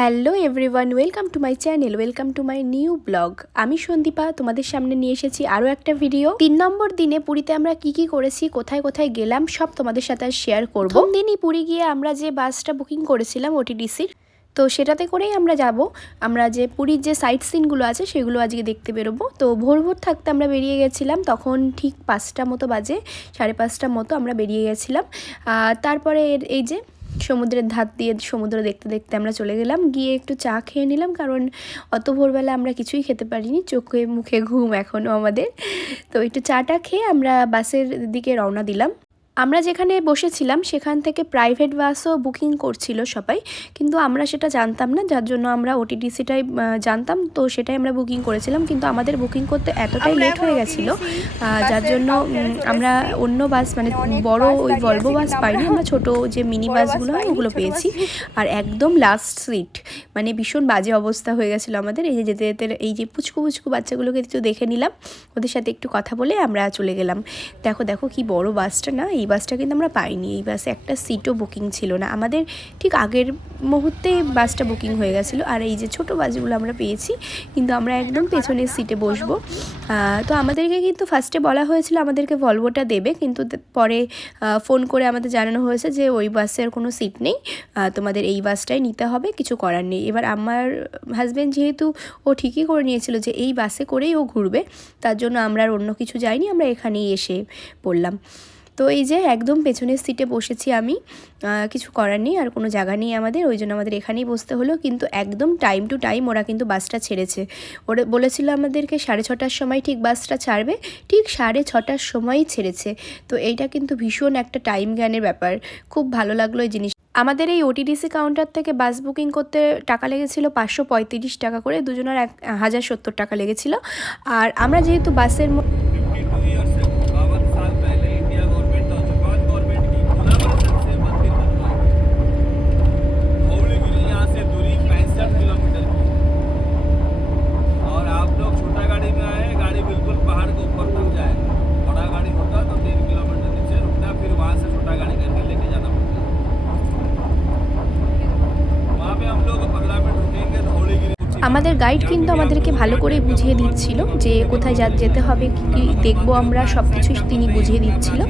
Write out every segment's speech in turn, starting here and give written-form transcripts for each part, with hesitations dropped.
Hello everyone, welcome to my channel, welcome to my new blog. আমি সন্দীপা তোমাদের সামনে নিয়ে এসেছি আরও একটা ভিডিও। 3 নম্বর দিনে পুরীতে আমরা কি করেছি, কোথায় কোথায় গেলাম সব তোমাদের সাথে শেয়ার করব। প্রথম দিনই পুরী গিয়ে আমরা যে বাসটা বুকিং করেছিলাম ওটিডিসির, তো সেটাতে করেই আমরা যাব। আমরা যে পুরীর যে সাইট সিনগুলো আছে সেগুলো আজকে দেখতে বেরোবো। তো ভোর ভোর থাকতে আমরা বেরিয়ে গেছিলাম, তখন ঠিক 5টা মতো বাজে, 5:30 মতো আমরা বেরিয়ে গেছিলাম। তারপরে এই যে সমুদ্রের ধার দিয়ে সমুদ্র দেখতে দেখতে আমরা চলে গেলাম, গিয়ে একটু চা খেয়ে নিলাম, কারণ অত ভোরবেলা আমরা কিছুই খেতে পারিনি, চোখে মুখে ঘুম এখনও আমাদের। তো একটু চাটা খেয়ে আমরা বাসের দিকে রওনা দিলাম। আমরা যেখানে বসেছিলাম সেখান থেকে প্রাইভেট বাসও বুকিং করছিল সবাই, কিন্তু আমরা সেটা জানতাম না, যার জন্য আমরা ওটিডিসিটাই জানতাম, তো সেটাই আমরা বুকিং করেছিলাম। কিন্তু আমাদের বুকিং করতে এতটাই লেট হয়ে গেছিলো, যার জন্য আমরা অন্য বাস মানে বড় ওই ভলভো বাস পাইনি, আমরা ছোট যে মিনি বাসগুলো হয় ওগুলো পেয়েছি। আর একদম লাস্ট সিট, মানে ভীষণ বাজে অবস্থা হয়ে গেছিলো আমাদের। এই যে যেতে যেতে এই যে পুচকু পুচকু বাচ্চাগুলোকে একটু দেখে নিলাম, ওদের সাথে একটু কথা বলে আমরা চলে গেলাম। দেখো দেখো কি বড় বাসটা না, এই বাসটা কিন্তু আমরা পাইনি, এই বাসে একটা সিটও বুকিং ছিল না, আমাদের ঠিক আগের মুহূর্তে বাসটা বুকিং হয়ে গেছিলো। আর এই যে ছোট বাসগুলো আমরা পেয়েছি, কিন্তু আমরা একদম পেছনের সিটে বসবো। তো আমাদেরকে কিন্তু ফার্স্টে বলা হয়েছিল আমাদেরকে ভলভোটা দেবে, কিন্তু পরে ফোন করে আমাদের জানানো হয়েছে যে ওই বাসের কোনো সিট নেই, তোমাদের এই বাসটাই নিতে হবে, কিছু করার নেই। এবার আমার হাজব্যান্ড যেহেতু ও ঠিকই করে নিয়েছিল যে এই বাসে করেই ও ঘুরবে, তার জন্য আমরা আর অন্য কিছু যাইনি, আমরা এখানেই এসে পড়লাম। তো এই যে একদম পেছনের সিটে বসেছি আমি, কিছু করার নেই, আর কোনো জায়গা নেই আমাদের, ওই জন্য আমাদের এখানেই বসতে হলো। কিন্তু একদম টাইম টু টাইম ওরা কিন্তু বাসটা ছেড়েছে। ওরা বলেছিল আমাদেরকে 6:30টার সময় ঠিক বাসটা ছাড়বে, ঠিক 6:30টার সময়ই ছেড়েছে। তো এইটা কিন্তু ভীষণ একটা টাইম জ্ঞানের ব্যাপার, খুব ভালো লাগলো এই জিনিস। আমাদের এই ওটিডিসি কাউন্টার থেকে বাস বুকিং করতে টাকা লেগেছিল 535 টাকা করে, দুজনের 1070 টাকা লেগেছিল। আর আমরা যেহেতু বাসের আমাদের গাইড কিন্তু আমাদেরকে ভালো করে বুঝিয়ে দিচ্ছিল যে কোথায় যেতে হবে, কী দেখবো আমরা, সব কিছুই তিনি বুঝিয়ে দিচ্ছিল।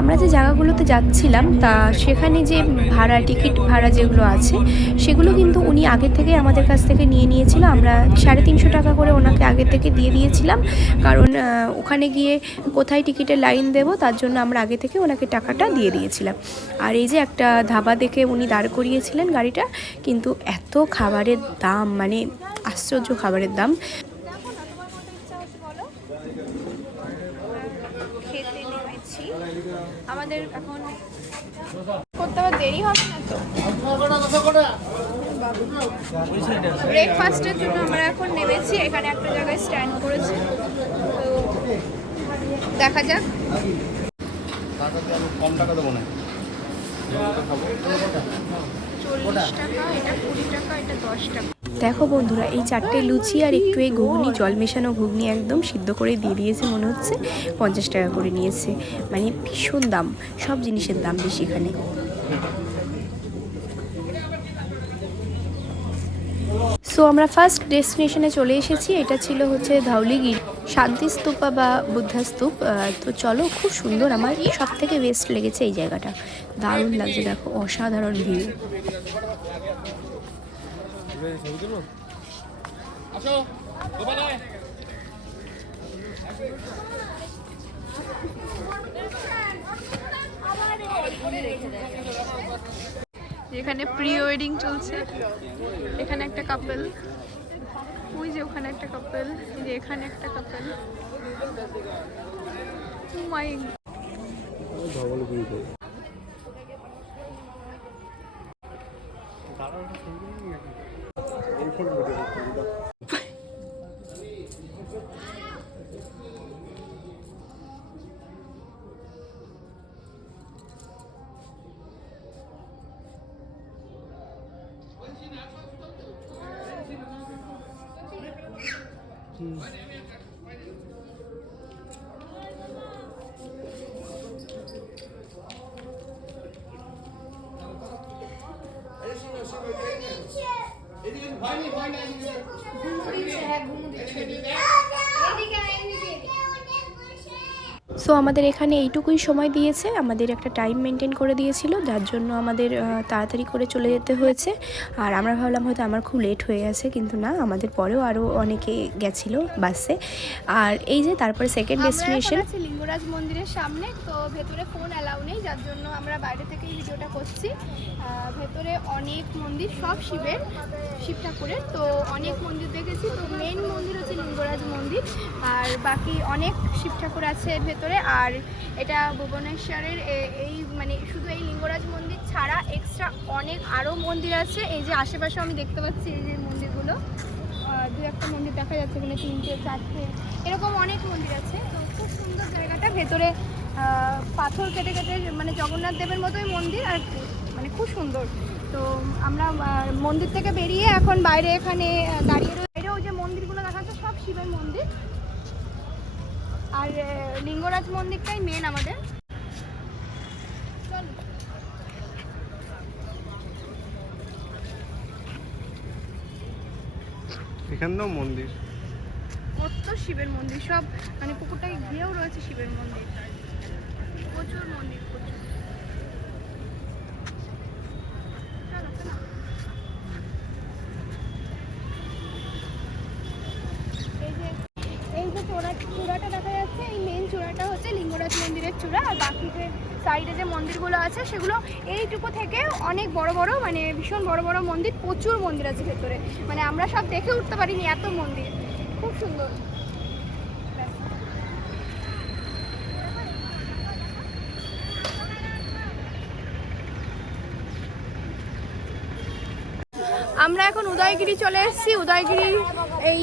আমরা যে জায়গাগুলোতে যাচ্ছিলাম তা সেখানে যে ভাড়া, টিকিট ভাড়া যেগুলো আছে সেগুলো কিন্তু উনি আগে থেকে আমাদের কাছ থেকে নিয়েছিল। আমরা 350 টাকা করে ওনাকে আগে থেকে দিয়ে দিয়েছিলাম, কারণ ওখানে গিয়ে কোথায় টিকিটের লাইন দেবো তার জন্য আমরা আগে থেকে ওনাকে টাকাটা দিয়ে দিয়েছিলাম। আর এই যে একটা ধাবা দেখে উনি দাঁড় করিয়েছিলেন গাড়িটা, কিন্তু এত খাবারের দাম, মানে আশ্চর্য খাবারের দাম। খেতে নেমেছি, আমাদের এখন করতে আবার দেরি হবে না তো, ব্রেকফাস্টের জন্য আমরা এখন নেমেছি, এখানে একটা জায়গায় স্ট্যান্ড করেছি, তো দেখা যাক। কম টাকা দেবো না, 40 টাকা, এটা 20 টাকা, এটা 10 টাকা। দেখো বন্ধুরা, এই 4টে লুচি আর একটু এই ঘুগনি, জল মেশানো ঘুগনি একদম সিদ্ধ করে দিয়ে দিয়েছে, মনে হচ্ছে 50 টাকা করে নিয়েছে। মানে ভীষণ দাম, সব জিনিসের দাম বেশি এখানে। সো আমরা ফার্স্ট ডেস্টিনেশনে চলে এসেছি, এটা ছিল হচ্ছে ধউলিগিরি শান্তিস্তূপা বা বুদ্ধাস্তূপ। তো চলো, খুব সুন্দর, আমার সব থেকে বেস্ট লেগেছে এই জায়গাটা, দারুণ লাগছে, দেখো অসাধারণ ভিউ। এখানে প্রি ওয়েডিং চলছে, এখানে একটা কাপল, ওই যে ওখানে একটা কাপল, এই যে এখানে একটা কাপল। ও মাই সো আমাদের এখানে এইটুকুই সময় দিয়েছে, আমাদের একটা টাইম মেনটেন করে দিয়েছিল, যার জন্য আমাদের তাড়াতাড়ি করে চলে যেতে হয়েছে। আর আমরা ভাবলাম হয়তো আমার খুব লেট হয়ে গেছে, কিন্তু না, আমাদের পরেও আরও অনেকে গেছিলো বাসে। আর এই যে তারপরে সেকেন্ড ডেস্টিনেশন লিঙ্গরাজ মন্দিরের সামনে। তো ভেতরে ফোন অ্যালাউ নেই, যার জন্য আমরা বাইরে থেকেই ভিডিওটা করছি। ভেতরে অনেক মন্দির, সব শিব ঠাকুরের। তো অনেক মন্দির দেখেছি। তো মেন মন্দির হচ্ছে লিঙ্গরাজ মন্দির, আর বাকি অনেক শিব ঠাকুর আছে এর ভেতরে। আর এটা ভুবনেশ্বরের এই মানে শুধু এই লিঙ্গরাজ মন্দির ছাড়া এক্সট্রা অনেক আরও মন্দির আছে। এই যে আশেপাশে আমি দেখতে পাচ্ছি এই যে মন্দিরগুলো, দু একটা মন্দির দেখা যাচ্ছে, এখানে 3টে 4টে এরকম অনেক মন্দির আছে। তো খুব সুন্দর জায়গাটা, ভেতরে পাথর কেটে কেটে মানে জগন্নাথ দেবের মতোই মন্দির, আর মানে খুব সুন্দর। তো আমরা মন্দির থেকে বেরিয়ে এখন বাইরে এখানে দাঁড়িয়ে বাইরেও যে মন্দিরগুলো দেখা যাচ্ছে সব শিবের মন্দির, আর লিঙ্গরাজ মন্দিরটাই মেন আমাদের। এখানেও মন্দির, কত শিবের মন্দির, সব মানে পুকুরটাকে ঘিরেও রয়েছে শিবের মন্দির, প্রচুর মন্দির, প্রচুর। এই যে চূড়াটা দেখা যাচ্ছে, এই মেন চূড়াটা হচ্ছে লিঙ্গরাজ মন্দিরের চূড়া। আর বাকি যে সাইডে যে মন্দিরগুলো আছে সেগুলো এইটুকু থেকে অনেক বড় বড়, মানে ভীষণ বড় বড় মন্দির, প্রচুর মন্দির আছে ভেতরে। মানে আমরা সব দেখে উঠতে পারিনি, এত মন্দির, খুব সুন্দর। আমরা এখন উদয়গিরি চলে এসেছি, উদয়গিরি এই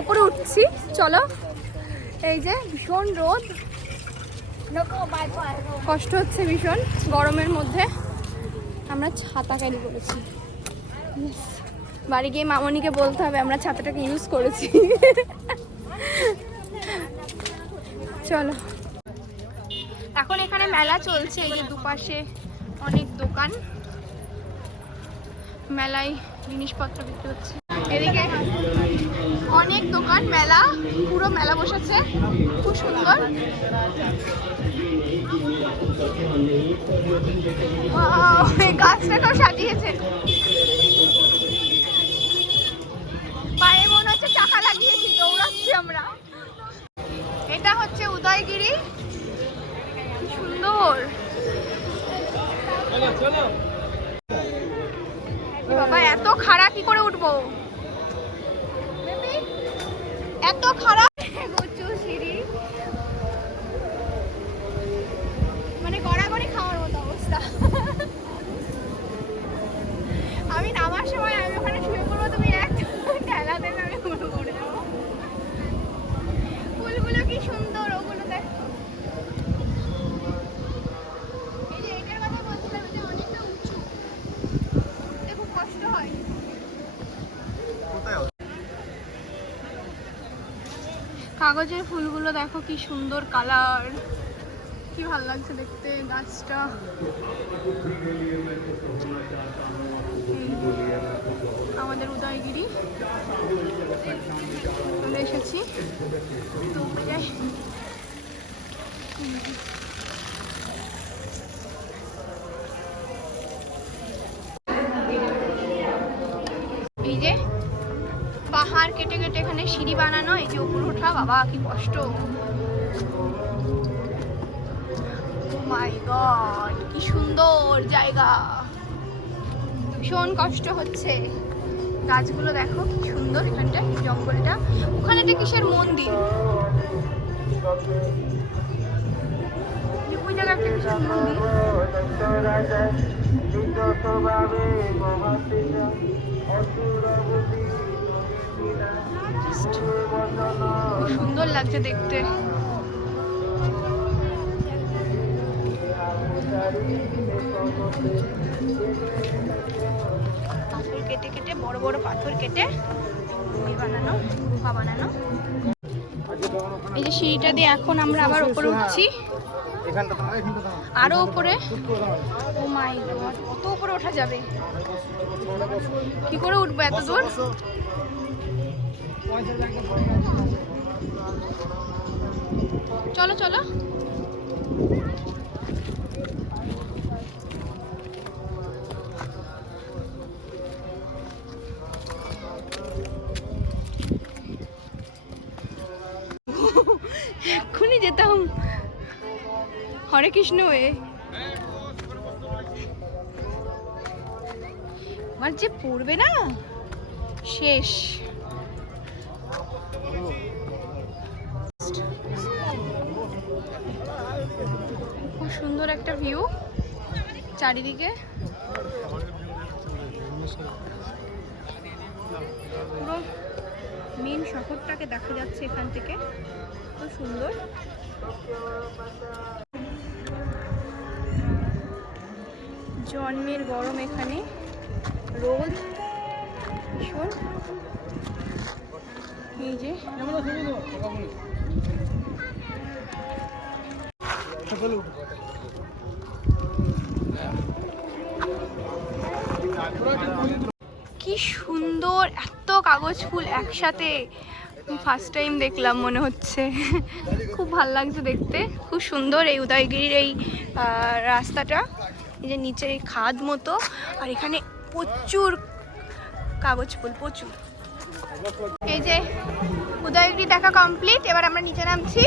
উপরে উঠছি, চলো। এই যে ভীষণ রোদ, কষ্ট হচ্ছে ভীষণ গরমের মধ্যে। আমরা ছাতা ক্যারি করেছি, বাড়ি গিয়ে মামনিকে বলতে হবে আমরা ছাতাটাকে ইউজ করেছি। চলো, এখন এখানে মেলা চলছে, এই যে দুপাশে অনেক দোকান, মেলায় জিনিসপত্র বিক্রি হচ্ছে। এদিকে অনেক দোকান, মেলা, পুরো মেলা বসেছে, খুব সুন্দর। গাছটাকেও সাজিয়েছে, পায়ে মনে হচ্ছে চাকা লাগিয়েছি, দৌড়াচ্ছি আমরা। এটা হচ্ছে উদয়গিরি, সুন্দর। বাবা এত খাড়া কি করে উঠবো, এত খাড়া, সিঁড়ি মানে গড়াগড়ি খাওয়ার মতো অবস্থা। আমি নামার সময় আমি ওখানে শুয়ে পড়বো, তুমি এক ঠেলা দেবে, আমি পুরো পড়ে যাবো। ফুলগুলো কি সুন্দর, ওগুলো দেখো। এই যে এটার কথা বলছিলাম, যে অনেকটা উঁচু, খুব কষ্ট হয়। কাগজের ফুলগুলো দেখো কি সুন্দর কালার, কি ভালো লাগছে দেখতে গাছটা। আমাদের উদয়গিরি চলে এসেছি, তো উপরে যাই। এই যে পাহাড় কেটে কেটে এখানে সিঁড়ি বানানো, এই যে উপরে ওঠা, বাবা কি কষ্ট। মাই গড, কি সুন্দর জায়গা, ভীষণ কষ্ট হচ্ছে। গাছগুলো দেখো কি সুন্দর, এখানটা জঙ্গলটা, ওখানেটা কিসের মন্দির, ওই জায়গা একটা কিসের মন্দির। খুব সুন্দর লাগছে দেখতে। পাথর কেটে কেটে, বড় বড় পাথর কেটে বানানো, গুহা বানানো। এই যে সিঁড়িটা দিয়ে এখন আমরা আবার উপরে উঠছি। আরো উপরে। ও মাই গড, কত উপরে ওঠা যাবে? কি করে উঠবো এত দূর? চলো চলো। এক্ষুনি যেতাম। হরে কৃষ্ণ হয়ে আমার যে পড়বে না শেষ। খুব সুন্দর একটা ভিউ চারিদিকে, পুরো মেন শহরটাকে দেখা যাচ্ছে এখান থেকে, খুব সুন্দর। জন্মের গরম, এখানে রোদ ভীষণ। এই যে কি সুন্দর এত কাগজ ফুল একসাথে, ফার্স্ট টাইম দেখলাম মনে হচ্ছে। খুব ভাল লাগছে দেখতে, খুব সুন্দর এই উদয়গিরির এই রাস্তাটা। এই যে নিচে এই খাদ মতো, আর এখানে প্রচুর কাগজ ফুল, প্রচুর। এই যে উদয়গিরি দেখা কমপ্লিট, এবার আমরা নিচে নামছি।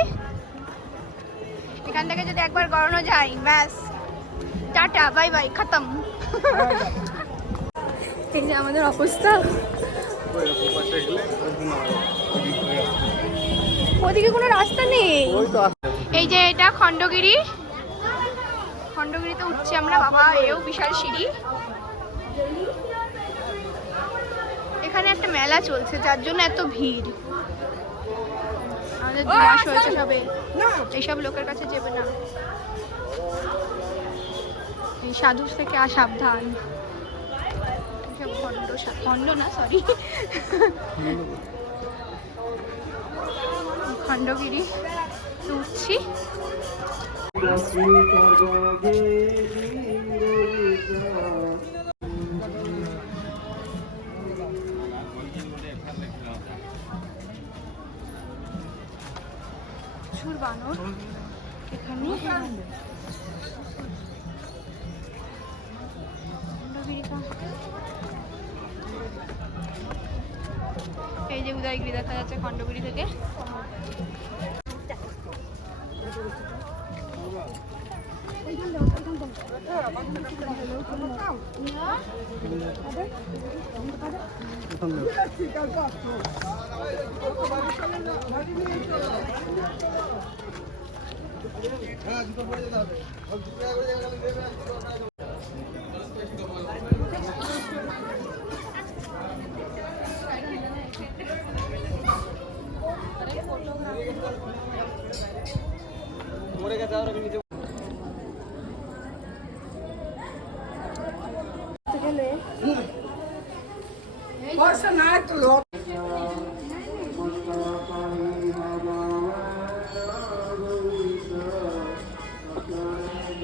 এখান থেকে যদি একবার গড়ানো যায় ব্যাস, টাটা বাই বাই, খতম। এই যে আমাদের অবস্থা। ওদিকে কোনো রাস্তা নেই। এই যে এটা খণ্ডগিরি, খণ্ডগিরিতে উঠছি আমরা। বাবা, এও বিশাল সিঁড়ি। এখানে একটা মেলা চলছে যার জন্য এত ভিড়। আমাদের 2 মাস হয়েছে সবে, এইসব লোকের কাছে যাবে না। এই সাধু থেকে সাবধান। খণ্ড না, সরি, খণ্ডগিরি উঠছি। প্রচুর বানর এখানে। এই যে উদয়গিরি দেখা যাচ্ছে খণ্ডগিরি থেকে।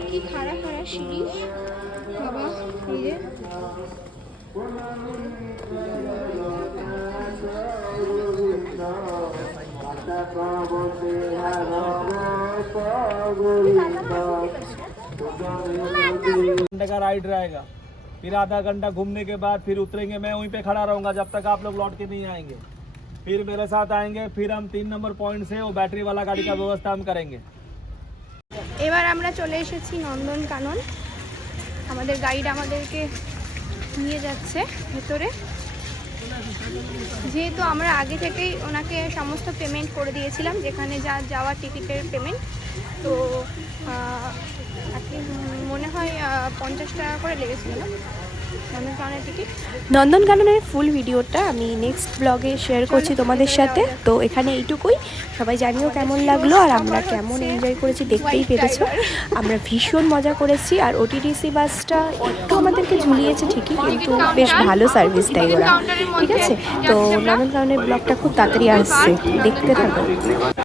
কি খাড়া খাড়া সিঁড়ি বাবা। এই যে घंटे का राइड रहेगा, फिर आधा घंटा घूमने के बाद फिर उतरेंगे। मैं वहीं पे खड़ा रहूंगा जब तक आप लोग लौट के नहीं आएंगे। फिर मेरे साथ आएंगे, फिर हम 3 नंबर पॉइंट से वो बैटरी वाला गाड़ी का व्यवस्था हम करेंगे। এবার আমরা চলে এসেছি নন্দনকানন। আমাদের গাইড আমাদেরকে নিয়ে যাচ্ছে ভেতরে। যেহেতু আমরা আগে থেকেই ওনাকে সমস্ত পেমেন্ট করে দিয়েছিলাম, যেখানে যা যাওয়ার টিকিটের পেমেন্ট, তো মনে হয় 50 টাকা করে লেগেছিল না নন্দনকাননের টিকিট। নন্দনকাননের ফুল ভিডিওটা আমি নেক্সট ব্লগে শেয়ার করছি তোমাদের সাথে। তো এখানে এইটুকুই, সবাই জানিও কেমন লাগলো আর আমরা কেমন এনজয় করেছি দেখতেই পেরেছো। আমরা ভীষণ মজা করেছি। আর ওটিটিসি বাসটা একটু আমাদেরকে ঝুলিয়েছে ঠিকই, কিন্তু বেশ ভালো সার্ভিস দেয় ওরা, ঠিক আছে। তো নন্দনকাননের ব্লগটা খুব তাড়াতাড়ি আসছে, দেখতে থাকো।